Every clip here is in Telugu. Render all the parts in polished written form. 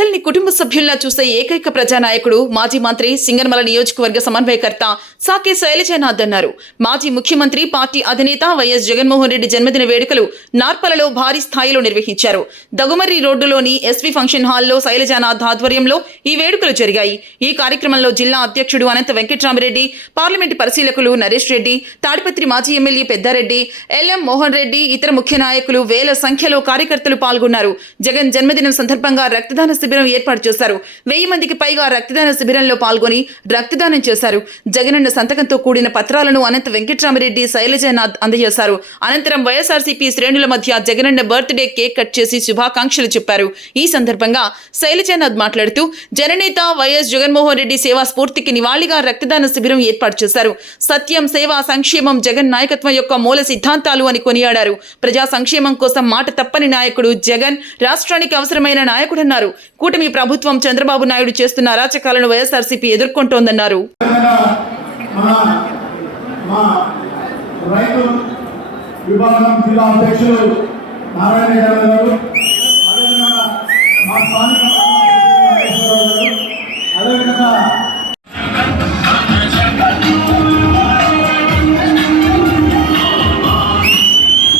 ప్రజల్ని కుటుంబ సభ్యుల్లా చూసే ఏకైక ప్రజానాయకుడు మాజీ మంత్రి సింగనమల నియోజకవర్గ సమన్వయకర్త సాకే శైలజనాథ్ అన్నారు. మాజీ ముఖ్యమంత్రి పార్టీ అధినేత వైఎస్ జగన్మోహన్ రెడ్డి జన్మదిన వేడుకలు నార్పలలో భారీ స్థాయిలో నిర్వహించారు. దగుమర్రి రోడ్డులోని ఎస్వి ఫంక్షన్ హాల్లో శైలజనాథ్ ఆధ్వర్యంలో ఈ వేడుకలు జరిగాయి. ఈ కార్యక్రమంలో జిల్లా అధ్యక్షుడు అనంత వెంకట్రామరెడ్డి, పార్లమెంటు పరిశీలకులు నరేష్ రెడ్డి, తాడిపత్రి మాజీ ఎమ్మెల్యే పెద్దారెడ్డి, ఎల్ఎం మోహన్ రెడ్డి, ఇతర ముఖ్య నాయకులు వేల సంఖ్యలో కార్యకర్తలు పాల్గొన్నారు. జగన్ జన్మదినం సందర్భంగా రక్తదాన శిబిరం ఏర్పాటు చేశారు. 1000 మందికి పైగా రక్తదాన శిబిరంలో పాల్గొని రక్తదానం చేశారు. జగనన్న సంతకంతో కూడిన పత్రాలను అనంత వెంకట్రామరెడ్డి, శైలజనాథ్ అందజేశారు. అనంతరం వైఎస్ఆర్సీపీ శ్రేణుల మధ్య జగనన్న బర్త్డే కేక్ కట్ చేసి శుభాకాంక్షలు చెప్పారు. ఈ సందర్భంగా శైలజనాథ్ మాట్లాడుతూ జననేత వైఎస్ జగన్మోహన్ రెడ్డి సేవా స్ఫూర్తికి నివాళిగా రక్తదాన శిబిరం ఏర్పాటు చేశారు. సత్యం, సేవ, సంక్షేమం జగన్ నాయకత్వం యొక్క మూల సిద్ధాంతాలు అని కొనియాడారు. ప్రజా సంక్షేమం కోసం మాట తప్పని నాయకుడు జగన్, రాష్ట్రానికి అవసరమైన నాయకుడన్నారు. కూటమి ప్రభుత్వం చంద్రబాబు నాయుడు చేస్తున్న అరాచకాలను వైఎస్ఆర్సీపీ ఎదుర్కొంటోందన్నారు.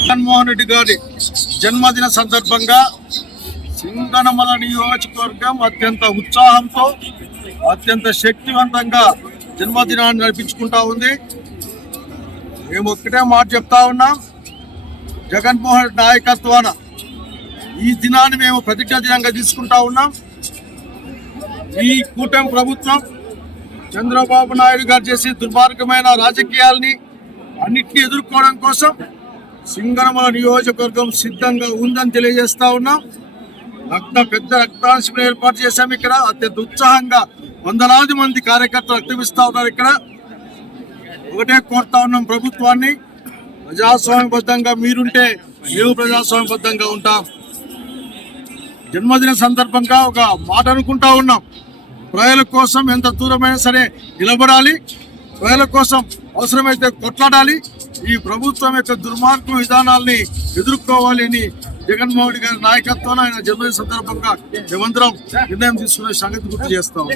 జగన్మోహన్ రెడ్డి గారి జన్మదిన సందర్భంగా సింగనమల నియోజకవర్గం అత్యంత ఉత్సాహంతో, అత్యంత శక్తివంతంగా జన్మదినాన్ని నడిపించుకుంటా ఉంది. మేము ఒక్కటే మాట చెప్తా ఉన్నాం, జగన్మోహన్ రెడ్డి నాయకత్వాన ఈ దినాన్ని మేము ప్రతిజ్ఞా దినంగా తీసుకుంటా ఉన్నాం. ఈ కూటమి ప్రభుత్వం చంద్రబాబు నాయుడు గారు చేసే దుర్మార్గమైన రాజకీయాల్ని అన్నిటినీ ఎదుర్కోవడం కోసం సింగనమల నియోజకవర్గం సిద్ధంగా ఉందని తెలియజేస్తా ఉన్నాం. పెద్ద రక్తదాన శిబిరం ఏర్పాటు చేశాం. ఇక్కడ అత్యంత ఉత్సాహంగా వందలాది మంది కార్యకర్తలు రక్తమిస్తా ఉన్నారు. ఇక్కడ ఒకటే కోరుతా ఉన్నాం ప్రభుత్వాన్ని, ప్రజాస్వామ్యబద్ధంగా మీరుంటే మేము ప్రజాస్వామ్యబద్ధంగా ఉంటాం. జన్మదిన సందర్భంగా ఒక మాట అనుకుంటా ఉన్నాం, ప్రజల కోసం ఎంత దూరమైనా సరే నిలబడాలి, ప్రజల కోసం అవసరమైతే కొట్లాడాలి, ఈ ప్రభుత్వం యొక్క దుర్మార్గ విధానాల్ని ఎదుర్కోవాలి అని జగన్మోహన్ రెడ్డి గారి నాయకత్వంలో ఆయన జన్మదిన సందర్భంగా మేమందరం నిర్ణయం తీసుకునే సంగతి గుర్తు చేస్తాం.